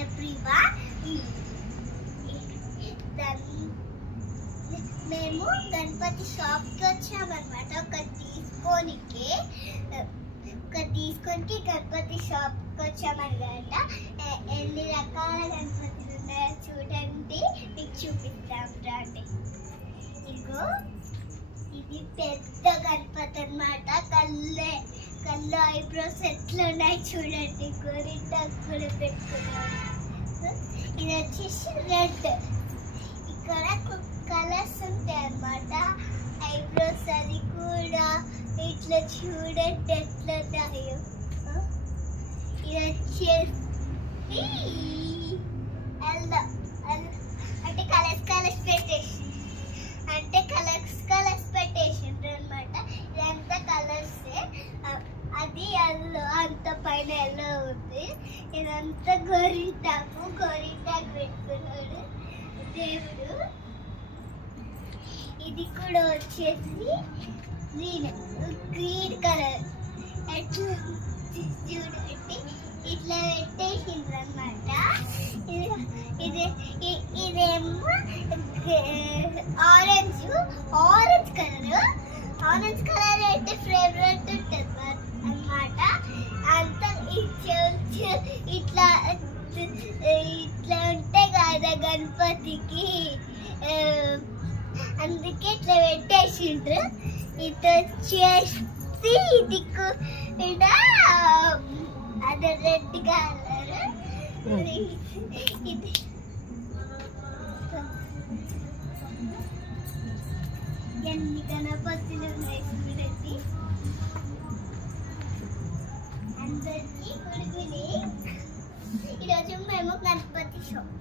everyone. మేము గణపతి షాప్కి వచ్చామన్నమాట. తీసుకొని గణపతి షాప్కి వచ్చామన్నమాట. ఎన్ని రకాల గణపతులు ఉన్నాయో చూడండి, మీకు చూపిస్తాం రండి. ఇగో ఇది పెద్ద గణపతి అన్నమాట. కళ్ళు ఐబ్రోస్ ఎట్లా ఉన్నాయి చూడండి, గోరింటాకు కూడా పెట్టుకున్నాడు. ఇది వచ్చేసి రెడ్. ఇక్కడ కలర్స్ ఉంటాయి అన్నమాట. ఐబ్రోస్ అది కూడా ఇట్లా చూడండి ఎట్లా ఉన్నాయో. ఇది వచ్చేసి అంటే కలర్స్ పెట్టేసిండ్రు అనమాట. ఇదంతా కలర్సే. అది ఎల్లో, అంత పైన ఎల్లో ఉంది. ఇదంతా గోరింటాకు పెట్టుకున్నాడు దేవుడు. ఇది కూడా వచ్చేసి గ్రీన్ కలర్. చూడండి ఇట్లా పెట్టేసిండ్రు అనమాట. ఇదేమో ఆరెంజ్ కలర్ అయితే ఫేవరెట్ ఉంటుంది అన్నమాట. అంతా ఇట్లా ఉంటాయి కదా గణపతికి, అందుకే ఇట్లా పెట్టేసిండ్రు. ఇది వచ్చేసి ఇది కూడా అది రెడ్ కలర్. ఇది ఎన్ని గణపతులు ఉన్నాయి చూడండి. అందరికీ గుడిగుడి. ఈరోజు మేము గణపతి షాప్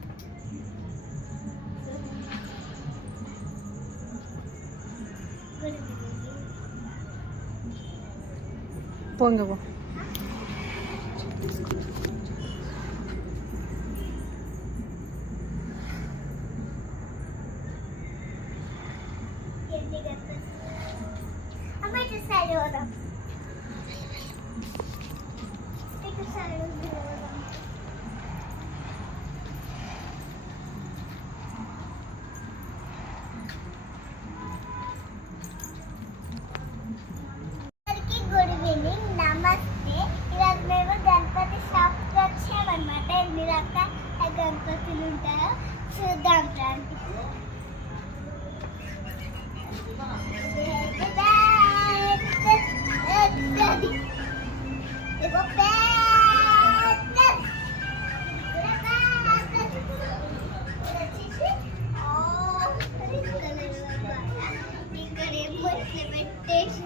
పొంగవు నమస్తే. ఈరోజు మేము గణపతి షాప్కి వచ్చామన్నమాట. ఎన్ని రకాల గణపతులు ఉంటాయో చూద్దాం రండి. ఇక్కడ ఏమో ఇట్లా పెట్టేసి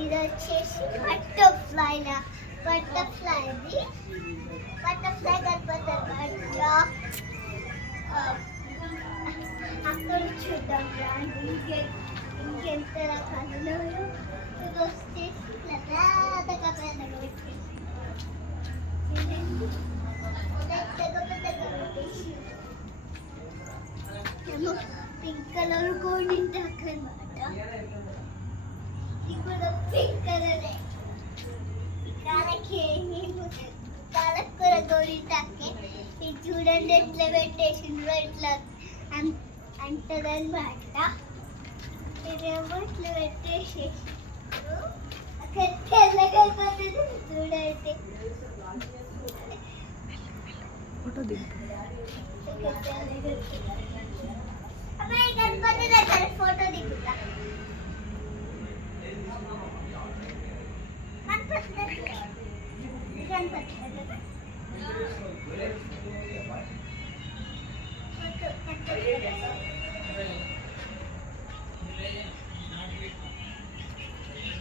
ఇది వచ్చేసి బటర్ఫ్లై గణపతి అన్నమాట. అక్కడ చూద్దాం ఇంకెంత రకాలు. ఇది వచ్చేసి పింక్ కలర్ గోరింటాకు అన్నమాట. ఇది కూడా పింక్ కలరే. కాళ్ళకి కూడా గోరింటాకే. ఇది చూడండి ఎట్లా పెట్టేసిండ్రు, ఎట్లా అంటదన్నమాట. ఇదేమో ఇట్లా పెట్టేసేసిండ్రు. అక్కడ తెల్లగా అయిపోతుంది చూడండి. ఫోటో దిగు. గణపతి దగ్గర ఫోటో దిగుతా.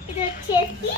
ఇది వచ్చేసి